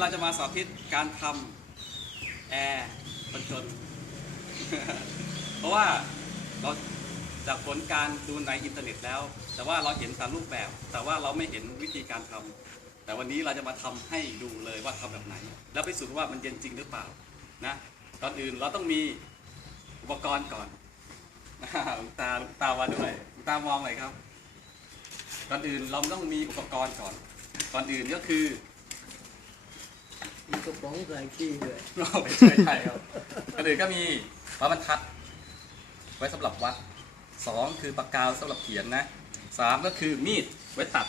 เราจะมาสาธิตการทำแอร์คนจน เพราะว่าเราจากผลการดูในอินเทอร์เน็ตแล้ว แต่ว่าเราเห็นตามรูปแบบ แต่ว่าเราไม่เห็นวิธีการทำแต่วันนี้เราจะมาทำให้ดูเลยว่าทำแบบไหน แล้วไปสูจว่ามันเย็นจริงหรือเปล่านะก่อนอื่นเราต้องมีอุปกรณ์ก่อนตาหลวงตามาด้วยตามองหน่อยครับ ก่อนอื่นเราต้องมีอุปกรณ์ก่อน ก่อนอื่นก็คือ มีกระป๋องใส่ขี้ด้วยเราไม่ใช่ใช่ครับก่อนอื่นก็มีไม้บรรทัด ไว้สำหรับวัดสองคือปากกาสำหรับเขียนนะสามก็คือมีดไว้ตัด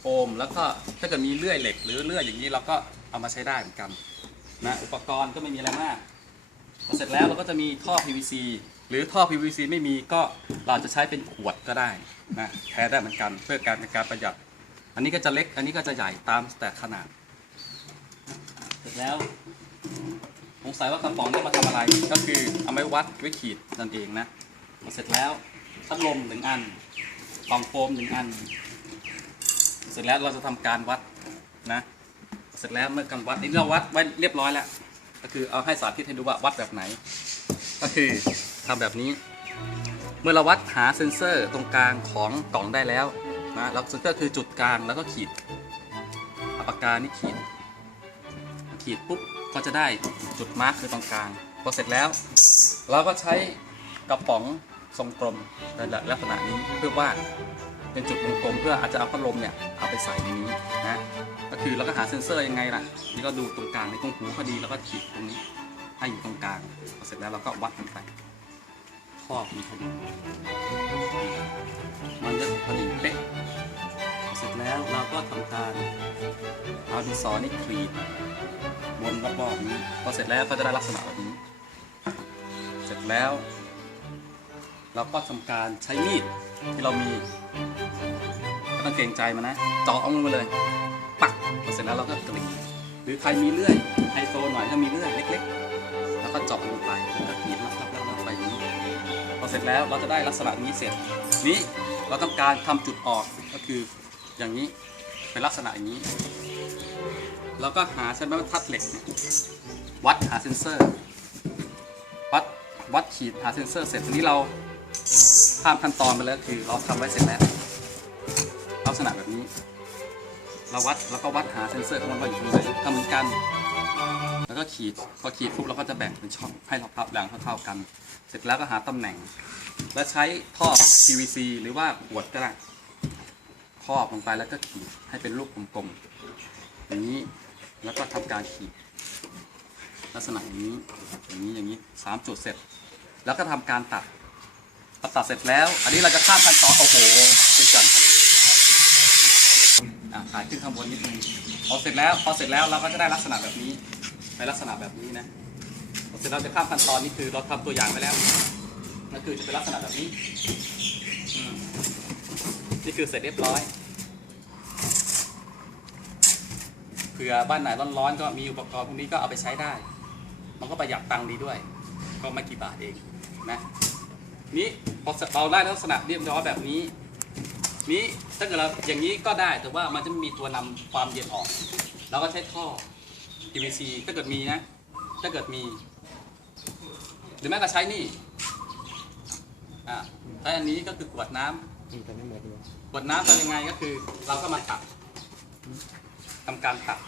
โฟมแล้วก็ถ้าเกิดมีเลื่อยเหล็กหรือเลื่อยอย่างนี้เราก็เอามาใช้ได้เหมือนกันนะอุปกรณ์ก็ไม่มีอะไรมากพอเสร็จแล้วเราก็จะมีท่อ PVC หรือท่อ PVC ไม่มีก็เราจะใช้เป็นขวดก็ได้นะแท้ได้เหมือนกันเพื่อการเป็นการประหยัด อันนี้ก็จะเล็กอันนี้ก็จะใหญ่ตามแต่ขนาด แล้วสงสัยว่ากระป๋องนี้มาทำอะไร ก็คือเอาไว้วัดไว้ขีดนั่นเองนะเสร็จแล้วพัดลมหนึ่งอันกล่องโฟมหนึ่งอัน เสร็จแล้วเราจะทำการวัดนะ เสร็จแล้วเมื่อการวัดนี้เราวัดไว้เรียบร้อยแล้วก็คือเอาให้สาธิตให้ดูว่าวัดแบบไหน ก็คือทำแบบนี้ เมื่อเราวัดหาเซ็นเซอร์ตรงกลางของกล่องได้แล้วนะแล้วเซ็นเซอร์คือจุดกลางแล้วก็ขีดอปากกานี่ขีด ขีดปุ๊บก็จะได้จุดมาร์กคือตรงกลางพอเสร็จแล้วเราก็ใช้กระป๋องทรงกลมในลักษณะนี้เพื่อวาดเป็นจุดวงกลมเพื่ออาจจะเอาพัดลมเนี่ยเอาไปใส่ในนี้นะก็คือเราก็หาเซ็นเซอร์ยังไงล่ะนี่ก็ดูตรงกลางในตรงหูพอดีแล้วก็ขีดตรงนี้ให้อยู่ตรงกลางพอเสร็จแล้วเราก็วัดมันไปข้อมันพอดีมันจะพอดีเป๊ะพอเสร็จแล้วเราก็ทำการ เอาดินสอนี่กรีดวนรอบๆนี้พอเสร็จแล้วก็จะได้ลักษณะแบบนี้ เสร็จแล้ว เราก็ทำการใช้มีดที่เรามีก็ต้องเกรงใจมันนะเจาะเอามือมาเลย ปักพอเสร็จแล้วเราก็กรีดหรือใครมีเลื่อยไฮโซหน่อยถ้ามีเลื่อยเล็ก ๆ แล้วก็เจาะลงไปแล้วก็กรีดรับๆๆไปอย่างนี้พอเสร็จแล้วเราจะได้ลักษณะนี้เสร็จนี้เราต้องการทำจุดออกก็คืออย่างนี้เป็นลักษณะอย่างนี้ แล้วก็หาใช้ไม้บรรทัดเหล็ก วัดหาเซนเซอร์ วัดวัดขีดหาเซนเซอร์เสร็จทีนี้เราข้ามขั้นตอนไปแล้วคือเราทำไว้เสร็จแล้วลักษณะแบบนี้ เราวัดแล้วก็วัดหาเซนเซอร์ของมันว่าอยู่ตรงไหนทำเหมือนกัน แล้วก็ขีดพอขีดปุ๊บเราก็จะแบ่งเป็นช่องให้เราพับแรงเท่าๆกัน เสร็จแล้วก็หาตำแหน่ง และใช้ท่อ PVC หรือว่าขวดก็ได้ครอบลงไปแล้วก็ขีดให้เป็นรูปกลมๆอย่างนี้ แล้วก็ทำการขีด ลักษณะอย่างนี้อย่างนี้อย่างนี้สามจุดเสร็จ แล้วก็ทำการตัดพอตัดเสร็จแล้ว อันนี้เราจะข้ามขั้นตอนโอ้โหติดกันอะถ่ายขึ้นข้างบนนิดนึงพอเสร็จแล้วพอเสร็จแล้วเราก็จะได้ลักษณะแบบนี้ในลักษณะแบบนี้นะพอเสร็จเราจะข้ามขั้นตอนนี้คือเราทำตัวอย่างไปแล้วนั่นคือจะเป็นลักษณะแบบนี้นี่คือเสร็จเรียบร้อย เผื่อบ้านไหนร้อนๆ ก็มีอุปกรณ์พวกนี้ก็เอาไปใช้ได้ มันก็ประหยัดตังค์ดีด้วย ก็ไม่กี่บาทเองนะนี้พอเราได้ลักษณะเรียบร้อยแบบนี้ นี้ถ้าเกิดเราอย่างนี้ก็ได้แต่ว่ามันจะไม่มีตัวนำความเย็นออกเราก็ใช้ท่อ PVC ถ้าเกิดมีนะถ้าเกิดมี หรือแม้ก็ใช้นี่อ่าใช้อันนี้ก็คือกวดน้ำกินกันไม่หมดเลยกวดน้ำทำยังไงก็คือ เราก็มาตัด ทำการตัด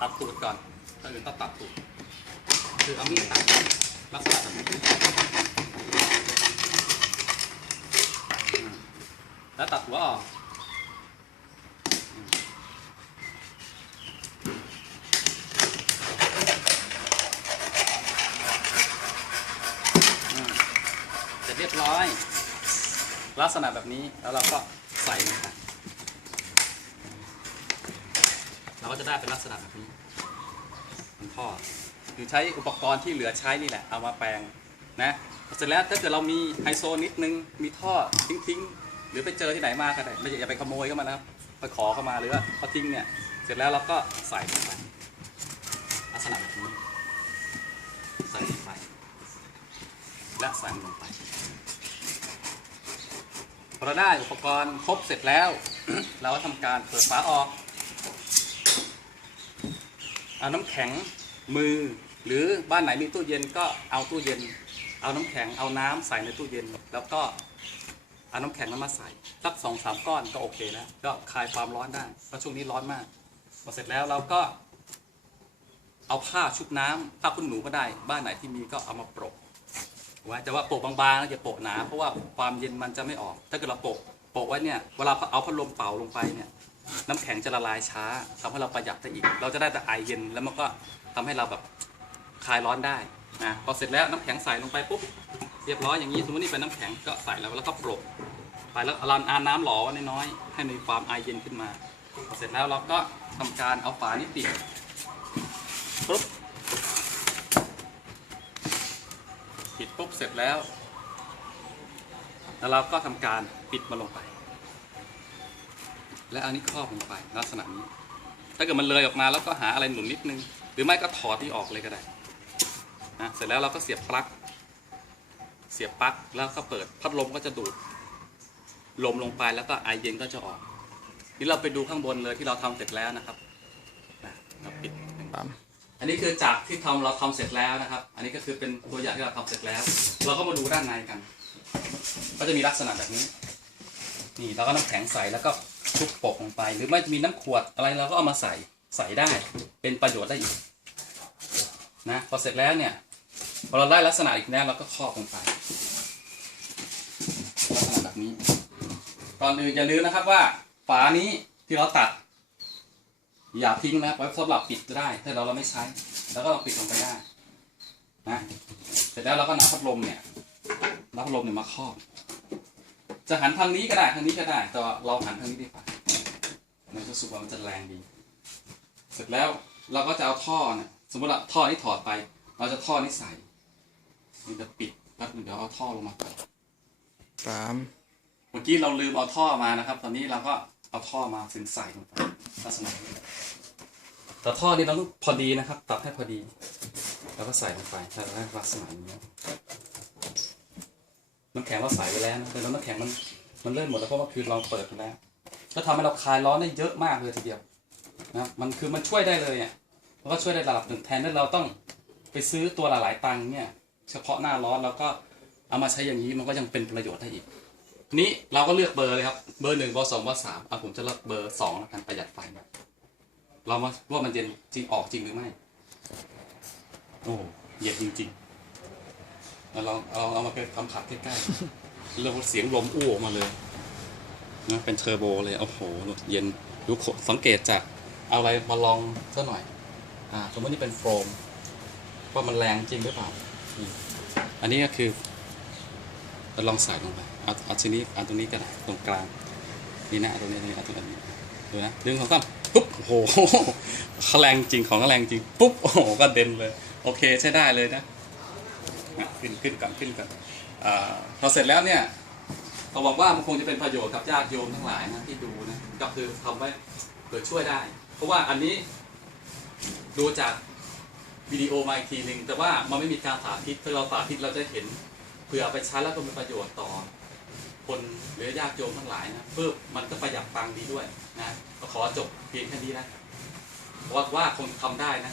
ตัดตูดก่อนก็คือต้องตัดตูดคือเอามีดตัดลักษณะแบบนี้แล้วตัดหัวออกเสร็จเรียบร้อย ลักษณะแบบนี้แล้วเราก็ใส่ลงไปเรา ก็จะได้เป็นลักษณะแบบนี้มันท่อคือใช้อุปกรณ์ที่เหลือใช้นี่แหละ เอามาแปลงนะเสร็จแล้วถ้าเกิดเรามีไฮโซนิดนึง มีท่อทิ้งๆ หรือไปเจอที่ไหนมาก็ได้ไม่อย่าไปขโมยเข้ามานะครับไปขอเข้ามาหรือว่าเขาทิ้งเนี่ย เสร็จแล้วเราก็ใส่ลงไปลักษณะแบบนี้ใส่ลงไปและใส่ลงไปพอเราได้อุปกรณ์ครบเสร็จแล้ว เราก็ทำการเปิดฝาออก เอาน้ำแข็งมือ หรือบ้านไหนมีตู้เย็นก็เอาตู้เย็น เอาน้ำแข็งเอาน้ำใส่ในตู้เย็น แล้วก็เอาน้ำแข็งนั้นมาใส่สักสองสามก้อนก็โอเคแล้วก็คลายความร้อนได้เพราะช่วงนี้ร้อนมากพอเสร็จแล้วเราก็ เอาผ้าชุบน้ำผ้าคุณหนูก็ได้ บ้านไหนที่มีก็เอามาโปะไว้แต่ว่าโปะบางๆนะอย่าโปะหนาเพราะว่าความเย็นมันจะไม่ออก ถ้าเกิดเราโปะโปะไว้เนี่ยเวลาเอาพัดลมเป่าลงไปเนี่ย น้ำแข็งจะละลายช้าทำให้เราประหยัดได้อีก เราจะได้แต่ไอเย็นแล้วมันก็ทำให้เราแบบคลายร้อนได้นะพอเสร็จแล้วน้ำแข็งใส่ลงไปปุ๊บเรียบร้อยอย่างนี้สมมตินี่เป็นน้ำแข็งก็ใส่แล้วแล้วก็โปะไปแล้วรันอาน้ำหล่อไว้น้อยๆให้มีความไอเย็นขึ้นมาพอเสร็จแล้วเราก็ทำการเอาฝานี้ปิดปุ๊บปิดปุ๊บเสร็จแล้ว แล้วเราก็ทำการปิดมันลงไป และอันนี้ครอบลงไปลักษณะนี้ ถ้าเกิดมันเลยออกมาแล้วก็หาอะไรหนุนนิดนึง หรือไม่ก็ถอดที่ออกเลยก็ได้นะเสร็จแล้วเราก็เสียบปลั๊กเสียบปลั๊กแล้วก็เปิดพัดลมก็จะดูดลมลงไปแล้วก็ไอเย็นก็จะออก นี่เราไปดูข้างบนเลยที่เราทำเสร็จแล้วนะครับนะเราปิดปั๊มอันนี้คือจากที่ทำเราทำเสร็จแล้วนะครับ อันนี้ก็คือเป็นตัวอย่างที่เราทำเสร็จแล้ว เราก็มาดูด้านในกัน ก็จะมีลักษณะแบบนี้ นี่เราก็น้ำแข็งใสแล้วก็ ชุบโปะลงไป หรือไม่จะมีน้ำขวดอะไรเราก็เอามาใส่ใส่ได้ เป็นประโยชน์ได้อีกนะพอเสร็จแล้วเนี่ยพอเราได้ลักษณะอีกแล้วเราก็ครอบลงไปลักษณะแบบนี้ก่อนอื่นอย่าลืมนะครับว่าฝานี้ที่เราตัด อย่าทิ้งนะไว้สำหรับปิดก็ได้ ถ้าเราเราไม่ใช้ แล้วก็เราปิดลงไปได้นะเสร็จแล้วเราก็นำพัดลมเนี่ยนำพัดลมเนี่ยมาครอบ จะหันทางนี้ก็ได้ทางนี้ก็ได้ แต่เราหันทางนี้ดีกว่า มันจะรู้สึกว่ามันจะแรงดี เสร็จแล้วเราก็จะเอาท่อเนี่ยสมมติว่าท่อนี้ถอดไป เราจะท่อนี้ใส่มันจะปิดแป๊บหนึงเดี๋ยวเอาท่อลงมาก่อนปั๊มเมื่อกี้เราลืมเอาท่อมานะครับ ตอนนี้เราก็เอาท่อมาถึงใส่ลงไปลักษณะนี้แต่ท่อนี้เราต้องพอดีนะครับตัดให้พอดี แล้วก็ใส่ลงไปใส่ได้ลักษณะนี้น้ำแข็งเราใส่ไปแล้วนะแต่แล้วน้ำแข็งมันมันเลื่อนหมดแล้วเพราะว่าคือเราเปิดไปแล้ว ก็ทำให้เราคลายร้อนได้เยอะมากเลยทีเดียวนะมันคือมันช่วยได้เลยเนี่ยมันก็ช่วยได้ระดับหนึ่งแทนที่เราต้องไปซื้อตัวหลายๆตังค์เนี่ย เฉพาะหน้าร้อนเราก็เอามาใช้อย่างนี้มันก็ยังเป็นประโยชน์ได้อีกนี้เราก็เลือกเบอร์เลยครับ เบอร์หนึ่งเบอร์สองเบอร์สามอะผมจะเลือกเบอร์สองแล้วกันประหยัดไฟเรามาว่ามันเย็นจริงออกจริงหรือไม่ โอ้เย็นจริงๆเราเอาเอามาเป็นคำขับใกล้ๆแล้วเสียงลมอู้ออกมาเลย นะเป็นเทอร์โบเลยโอ้โหเย็นดูขสังเกตจากเอาอะไรมาลองสักหน่อย อ่าสมมตินี่เป็นโฟมว่ามันแรงจริงหรือเปล่า อันนี้ก็คือลองใส่ลงไปเอาเอาชิ้นนี้เอาตรงนี้กันตรงกลางนี่นะตรงนี้ตรงนี้เอาตรงนี้ดูนะดึงของซ้ำปุ๊บโอ้โหเขาแรงจริงของเขาแรงจริงปุ๊บโอ้โหก็เด่นเลย โอเคใช้ได้เลยนะขึ้นขึ้นก่อนขึ้นก่อนอ่าพอเสร็จแล้วเนี่ย เราหวังว่ามันคงจะเป็นประโยชน์กับญาติโยมทั้งหลายนะที่ดูนะก็คือทำไว้เผื่อช่วยได้ เพราะว่าอันนี้ดูจากวิดีโอมาอีกทีหนึ่งแต่ว่ามันไม่มีการสาธิตถ้าเราสาธิตเราจะเห็นเผื่อไปใช้แล้วก็มีประโยชน์ต่อ คนหรือญาติโยมทั้งหลายนะเพิ่มมันก็ประหยัดตังค์ดีด้วยนะก็ขอจบเพียงแค่นี้นะว่าว่าคงทำได้นะ